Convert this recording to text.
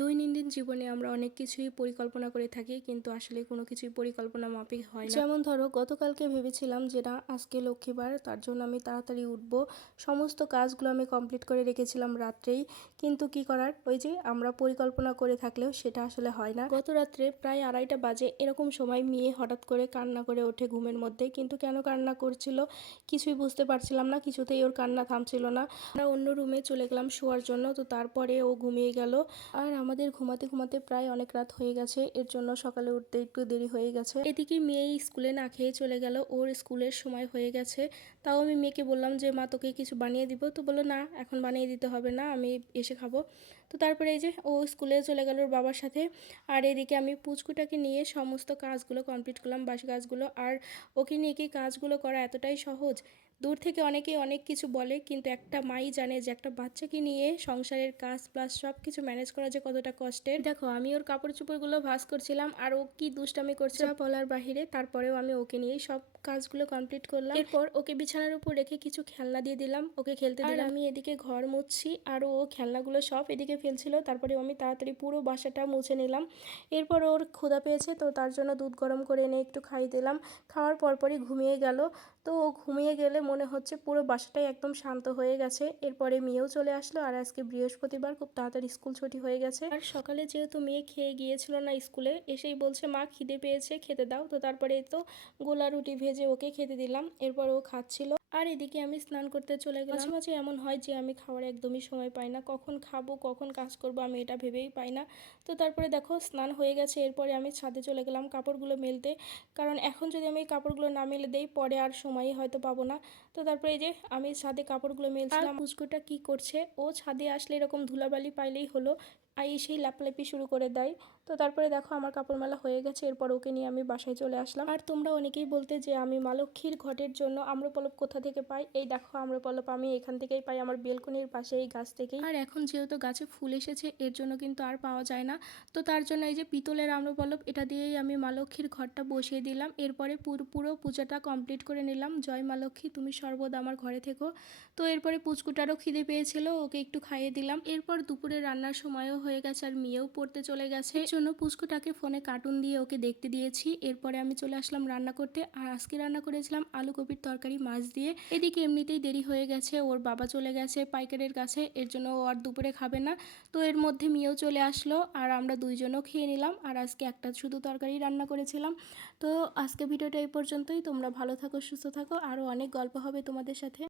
দৈনন্দিন জীবনে আমরা অনেক কিছুই পরিকল্পনা করে থাকি, কিন্তু আসলে কোনো কিছুই পরিকল্পনা মাফিক হয় না। যেমন ধরো, গতকালকে ভেবেছিলাম যে না, আজকে লক্ষ্মীবার, তার জন্য আমি তাড়াতাড়ি উঠব। সমস্ত কাজগুলো আমি কমপ্লিট করে রেখেছিলাম রাত্রেই। কিন্তু কি করার, ওই যে আমরা পরিকল্পনা করে থাকলেও সেটা আসলে হয় না। গত রাত্রে প্রায় 2:30 বাজে এরকম সময় মেয়ে হঠাৎ করে কান্না করে ওঠে ঘুমের মধ্যে। কিন্তু কেন কান্না করছিল কিছুই বুঝতে পারছিলাম না, কিছুতেই ওর কান্না থামছিল না। আমরা অন্য রুমে চলে গেলাম শোয়ার জন্য, তো তারপরে ও ঘুমিয়ে গেল। আর আমাদের ঘুমাতে ঘুমাতে প্রায় অনেক রাত হয়ে গেছে, এর জন্য সকালে উঠতে একটু দেরি হয়ে গেছে। এদিকে মেয়ে স্কুলে না খেয়ে চলে গেল, ওর স্কুলের সময় হয়ে গেছে। তাও আমি মেয়েকে বললাম যে মা, তোকে কিছু বানিয়ে দিব, তো বললো না, এখন বানিয়ে দিতে হবে না, আমি এসে খাবো। তো তারপরে এই যে ও স্কুলে চলে গেল ওর বাবার সাথে। আর এদিকে আমি পুচকুটাকে নিয়ে সমস্ত কাজগুলো কমপ্লিট করলাম, বাসি কাজগুলো। আর ওকে নিয়ে কি কাজগুলো করা এতটাই সহজ? দূর থেকে অনেকেই অনেক কিছু বলে, কিন্তু একটা মাই জানে যে একটা বাচ্চাকে নিয়ে সংসারের কাজ প্লাস সব কিছু ম্যানেজ করা যে কতটা কষ্টের। দেখো, আমি ওর কাপড় চোপড়গুলো ভাঁজ করছিলাম আর ও কি দুষ্টামি করছে বলার বাহিরে। তারপরেও আমি ওকে নিয়েই সব কাজগুলো কমপ্লিট করলাম। এরপর ওকে বিছানার উপর রেখে কিছু খেলনা দিয়ে দিলাম, ওকে খেলতে দিলাম। আমি এদিকে ঘর মুছছি আর ও খেলনাগুলো সব এদিকে ফেলছিল। তারপরে আমি তাড়াতাড়ি পুরো বাসাটা মুছে নিলাম। এরপর ওর ক্ষুধা পেয়েছে, তো তার জন্য দুধ গরম করে এনে একটু খাইয়ে দিলাম। খাওয়ার পরপরই ঘুমিয়ে গেল। তো ও ঘুমিয়ে গেলে মনে হচ্ছে পুরো বাসাটাই একদম শান্ত হয়ে গেছে। এরপরে মেয়েও চলে আসলো, আর আজকে বৃহস্পতিবার, খুব তাড়াতাড়ি স্কুল ছুটি হয়ে গেছে। আর সকালে যেহেতু মেয়ে খেয়ে গিয়েছিল না স্কুলে, এসেই বলছে মা খিদে পেয়েছে, খেতে দাও। তো তারপরে তো গোলা রুটি ভেজে ওকে খেতে দিলাম, এরপর ও খাচ্ছিল। আর এদিকে আমি স্নান করতে চলে গেলাম। মাঝে মাঝে এমন হয় যে আমি খাওয়ার একদমই সময় পাই না, কখন খাবো কখন কাজ করব আমি এটা ভেবেই পাই না। তো তারপরে দেখো স্নান হয়ে গেছে, এরপরে আমি ছাদে চলে গেলাম কাপড়গুলো মেলতে। কারণ এখন যদি আমি কাপড়গুলো না মেলে দেই, পরে আর সময়ই হয়তো পাবো না। তো তারপরে এই যে আমি ছাদে কাপড়গুলো মেলছিলাম। পুচকুটা কি করছে, ও ছাদে আসলে এরকম ধুলাবালি পাইলেই হলো আর এসেই লাপালাপি শুরু করে দেয়। তো তারপরে দেখো আমার কাপড় মেলা হয়ে গেছে, এরপর ওকে নিয়ে আমি বাসায় চলে আসলাম। আর তোমরা অনেকেই বলতে যে আমি মা লক্ষ্মীর ঘটের জন্য আম্রপলক কোথা থেকে পাই। এই দেখো আম্রপলক আমি এখান থেকেই পাই, আমার বেলকনির পাশে এই গাছ থেকেই। আর এখন যেহেতু গাছে ফুল এসেছে, এর জন্য কিন্তু আর পাওয়া যায় না। তো তার জন্য এই যে পিতলের আম্রপলক, এটা দিয়েই আমি মা লক্ষ্মীর ঘরটা বসিয়ে দিলাম। এরপরে পুরো পূজাটা কমপ্লিট করে নিলাম। জয় মা লক্ষ্মী, তুমি সর্বদা আমার ঘরে থেকো। তো এরপরে পুচকুটারও খিদে পেয়েছিল, ওকে একটু খাইয়ে দিলাম। এরপর দুপুরে রান্নার সময়ও হয়ে গেছে আর মেয়েও পড়তে চলে গেছে, এর জন্য পুচকুটাকে ফোনে কার্টুন দিয়ে ওকে দেখতে দিয়েছি। এরপরে আমি চলে আসলাম রান্না করতে। আর আজকে রান্না করেছিলাম আলু কপির তরকারি মাছ দিয়ে। এদিকে এমনিতেই দেরি হয়ে গেছে, ওর বাবা চলে গেছে পাইকারের কাছে, এর জন্য ও আর দুপুরে খাবে না। তো এর মধ্যে মেয়েও চলে আসলো আর আমরা দুইজনও খেয়ে নিলাম। আর আজকে একটা শুধু তরকারি রান্না করেছিলাম। তো আজকে ভিডিওটা এই পর্যন্তই। তোমরা ভালো থাকো, সুস্থ থাকো, আরও অনেক গল্প হবে তোমাদের সাথে।